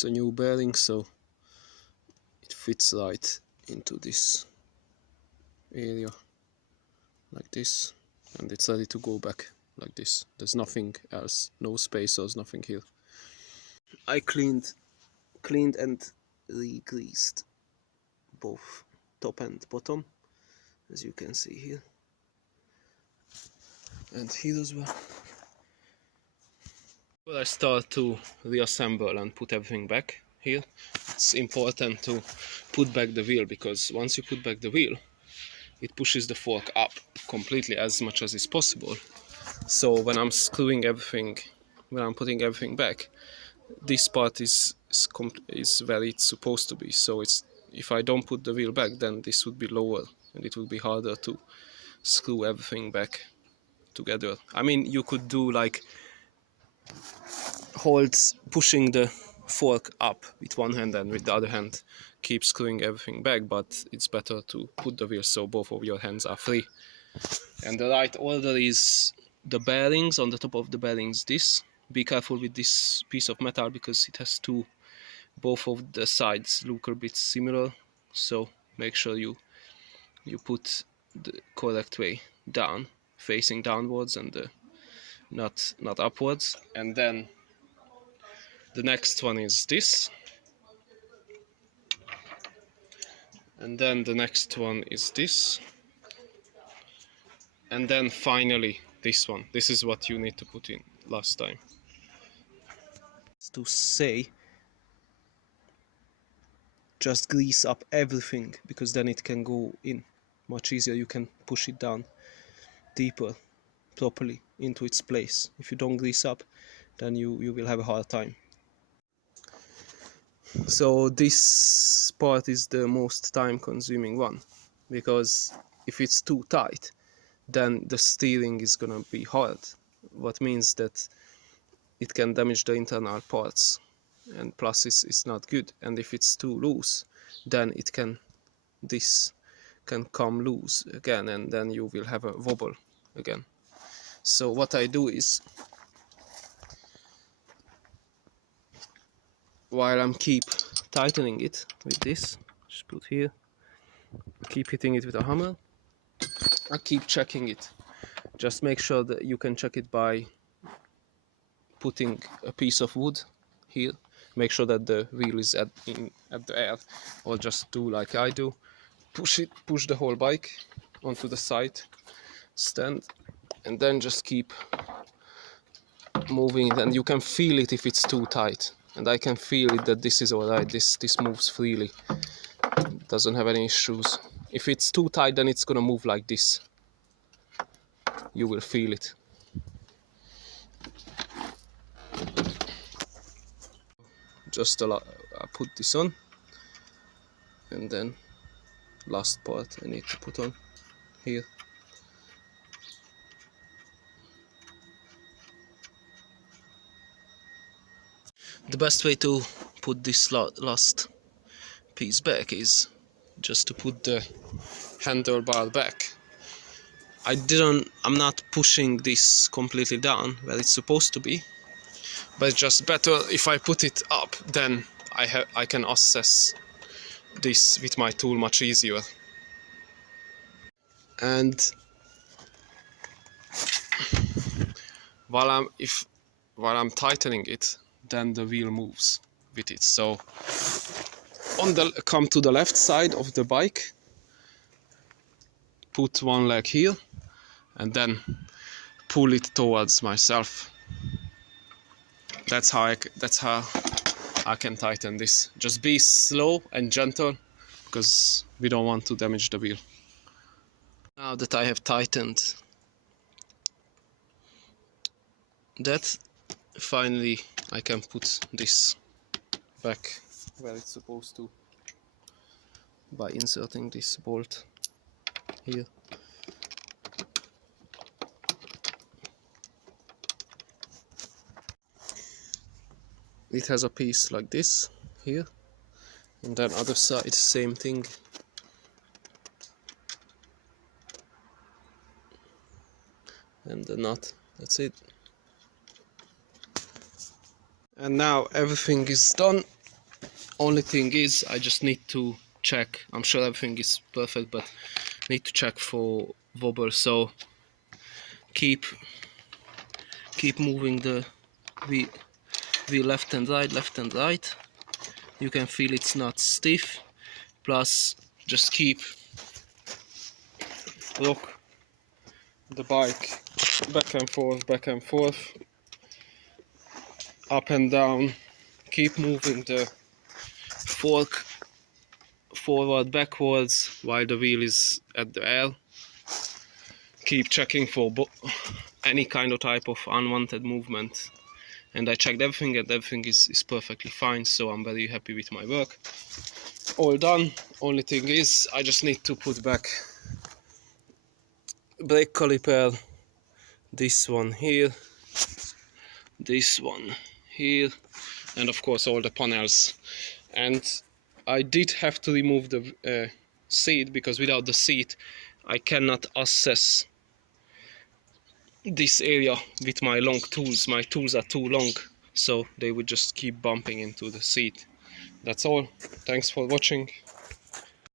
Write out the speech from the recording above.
It's a new bearing, so it fits right into this area like this, and it's ready to go back like this. There's nothing else, no spacers, nothing here. I cleaned and re-greased both top and bottom, as you can see here, and here as well. Well, I start to reassemble and put everything back here. It's important to put back the wheel, because once you put back the wheel, it pushes the fork up completely, as much as is possible. So when I'm screwing everything, when I'm putting everything back, this part is where it's supposed to be. So if I don't put the wheel back, then this would be lower and it would be harder to screw everything back together. I mean, you could do like holds, pushing the fork up with one hand and with the other hand keep screwing everything back, but it's better to put the wheel so both of your hands are free. And the right order is the bearings. On the top of the bearings, this. Be careful with this piece of metal, because it has both of the sides look a bit similar, so make sure you put the correct way down, facing downwards, and not upwards. And then the next one is this, and then the next one is this, and then finally this one. This is what you need to put in last time. To say, just grease up everything, because then it can go in much easier. You can push it down deeper properly into its place. If you don't grease up, then you will have a hard time. So this part is the most time consuming one, because if it's too tight, then the steering is gonna be hard, what means that it can damage the internal parts, and plus it's not good. And if it's too loose, then this can come loose again, and then you will have a wobble again. So what I do is, while I'm keep tightening it with this, just put here, keep hitting it with a hammer, I keep checking it. Just make sure that you can check it by putting a piece of wood here, make sure that the wheel is at the air, or just do like I do, push the whole bike onto the side stand, and then just keep moving it. And you can feel it if it's too tight, and I can feel it that this is alright, this moves freely, doesn't have any issues. If it's too tight, then it's gonna move like this, you will feel it. Just I put this on, and then last part I need to put on here. The best way to put this last piece back is just to put the handlebar back. I'm not pushing this completely down where it's supposed to be, but it's just better if I put it up, then I can assess this with my tool much easier. And while I'm tightening it, then the wheel moves with it. So come to the left side of the bike, put one leg here, and then pull it towards myself. That's how I can tighten this. Just be slow and gentle, because we don't want to damage the wheel. Now that I have tightened that, finally I can put this back where it's supposed to by inserting this bolt here. It has a piece like this here, and then other side same thing. And the nut, that's it. And now everything is done. only thing is I just need to check. I'm sure everything is perfect, but need to check for wobble. So keep moving the wheel left and right. You can feel it's not stiff. Plus, just keep rock the bike back and forth, up and down. Keep moving the fork forward, backwards while the wheel is at the L. Keep checking for any kind of type of unwanted movement. And I checked everything, and everything is perfectly fine, so I'm very happy with my work. All done. Only thing is I just need to put back brake caliper, this one here, this one here, and of course all the panels. And I did have to remove the seat, because without the seat I cannot assess this area with my long tools. My tools are too long, so they would just keep bumping into the seat. That's all. Thanks for watching.